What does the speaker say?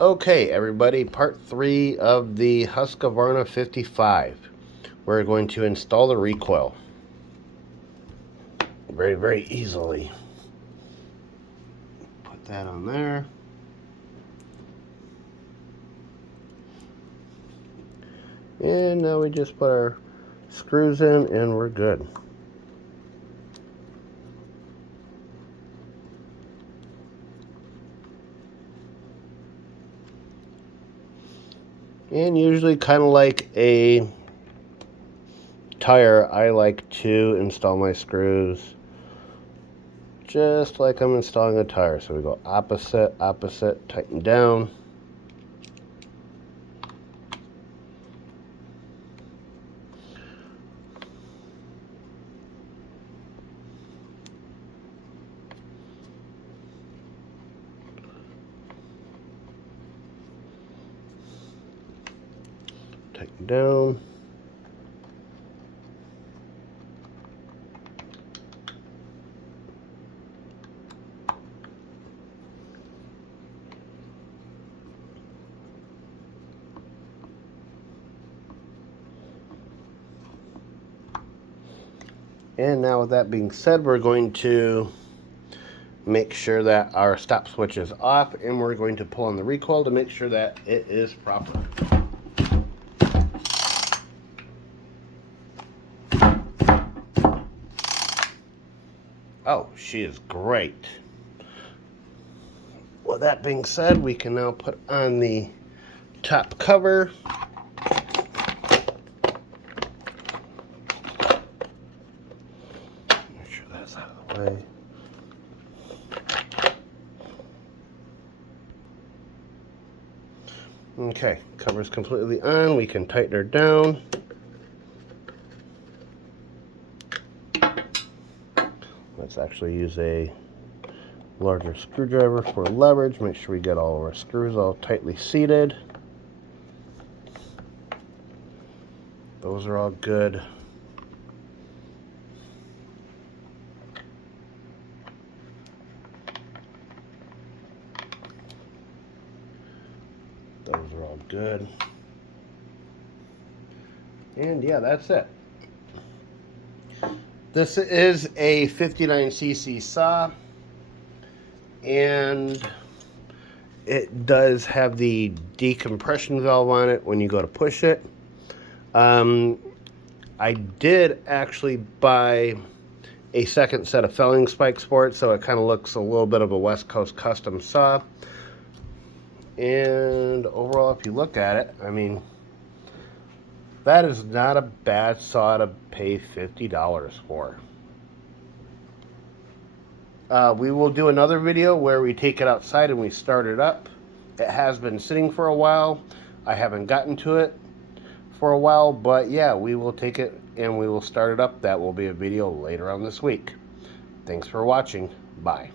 Okay, everybody, part 3 of the Husqvarna 55. We're going to install the recoil very easily. Put that on there. And now we just put our screws in and we're good. And usually, kind of like a tire, I like to install my screws just like I'm installing a tire. So we go opposite, tighten down. Tighten down. And now with that being said, we're going to make sure that our stop switch is off, and we're going to pull on the recoil to make sure that it is proper. Oh, she is great. With that being said, we can now put on the top cover. Make sure that's out of the way. Okay, cover's completely on. We can tighten her down. Let's actually use a larger screwdriver for leverage. Make sure we get all of our screws all tightly seated. Those are all good. Those are all good. And yeah, that's it. This is a 59cc saw, and it does have the decompression valve on it when you go to push it. I did actually buy a second set of felling spikes for it, so it kind of looks a little bit of a West Coast custom saw. And overall, if you look at it, I mean, that is not a bad saw to pay $50 for. We will do another video where we take it outside and we start it up. It has been sitting for a while. I haven't gotten to it for a while, but yeah, we will take it and we will start it up. That will be a video later on this week. Thanks for watching. Bye.